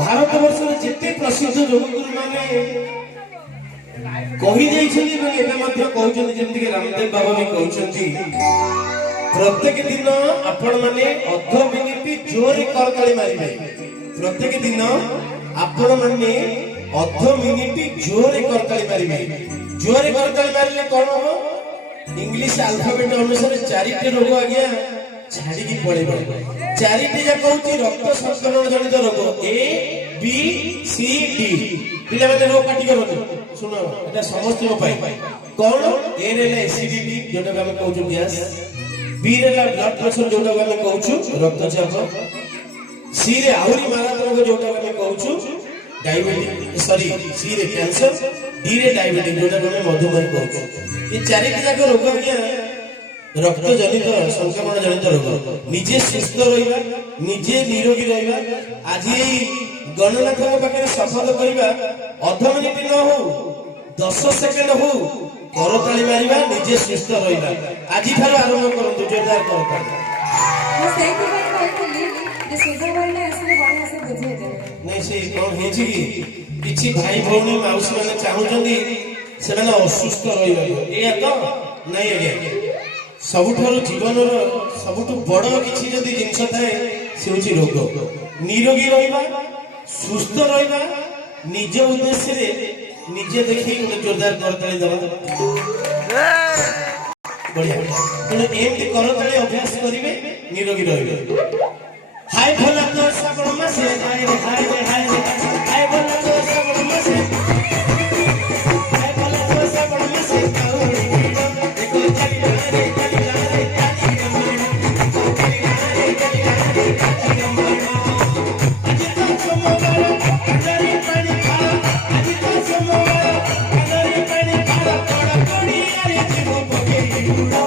भारत वर्ष में जिते प्रसिद्ध योगगुरु माने कही जाइछन्ती এবং ଏବେ ମଧ୍ୟ କହୁଛନ୍ତି ଯେମିତି କି ରାମଦେବ ବାବା ବି କହୁଛନ୍ତି प्रत्येक दिन आपण माने अध मिनिट जोरे करताली मारिबे प्रत्येक दिन आपण माने अध मिनिट जोरे करताली मारिबे जोरे करताली मारिले कोन हो इंग्लिश अल्फाबेट अनुसार चारिटे रोग आज्ञा छाड़ी की पड़ेबो चारिटे जा कहूची रक्त संक्रमण जनित रोग ए बी सी डी पिला माने रोग काटी करबो सुनो एटा समस्त पाई कोन ए रे एसिडिटी जोटा हम कहूछु गैस बी रे ब्लड प्रेशर जोटा हम कहूछु रक्तचाप सी रे आउरी मारात्मक जोटा हम कहूछु डायबिटीज सॉरी सी रे कैंसर डी रे डायबिटीज जोटा हम मधुमेह कहूछु ये चारिटी जाक रोग आज्ञा रक्त जनित संक्रमण जनित रोग निजे सुस्थ रहिबा निजे निरोगी रहिबा आज गणनाथ पाखे शपथ करबा अध मिनिट न हो 10 सेकंड हो करताली मारिबा निजे सुस्थ रहिबा आज थार आरंभ करंतु जोरदार करताली मैं सेही भाई कहतली जे सुधा भाई ने असले बढिया से बुझे दे नहीं से कोन हेछि कि किछि भाई भौणी माउसी माने चाहुचंदी सेना असुस्थ रहिबा ए तो नहीं आज्ञा सबुठारु जीवन सबुठु बड़ किछि जदी जिंस थाए से होछि रोग निरोगी रहिबा सुस्थ रहिबा निज उद्देश्य रे निजे देखि गोटे जोरदार करताली दबा बढ़िया तेणु एमती करताली अभ्यास करिवे निरोगी रहिबे हाय भोला तो श्रावण मासे हाय रे हाय रे हाय रे हाय भोला तो श्रावण मासे हाय भोला तो श्रावण मासे काउडी देखो चली रे चली रे चली रमण देखो चली रे चली रे चली रमण आज तो सोमवार अंधारी पानी खा आज तो सोमवार अंधारी पानी खा तोड़ा कोड़ी रे जीव पके उड़ा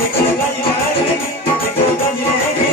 देखो बाजी रे देखो बाजी रे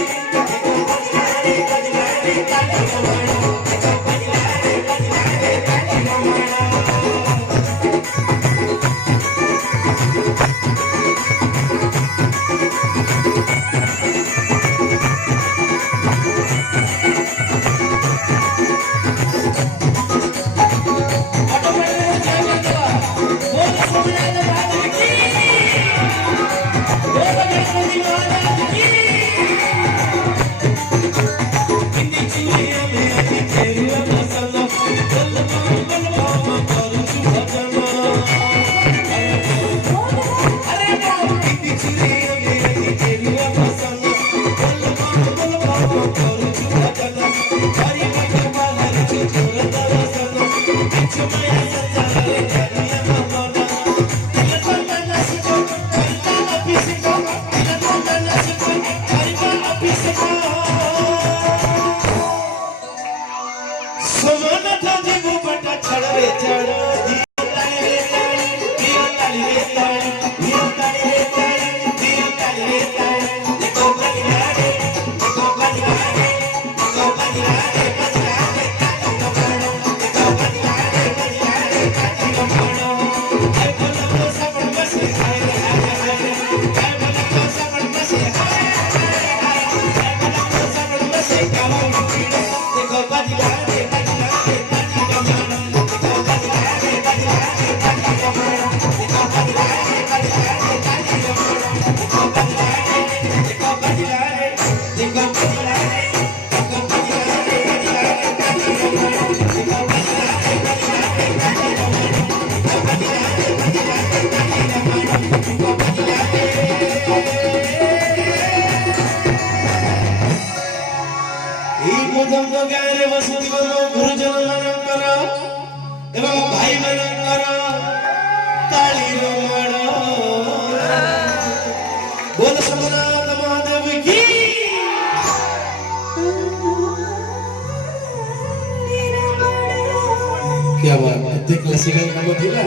क्या बात है क्लासिकल काम थिला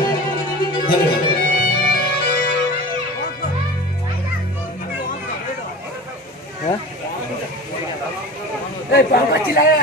धन्यवाद हां ए पापा चिल्लाया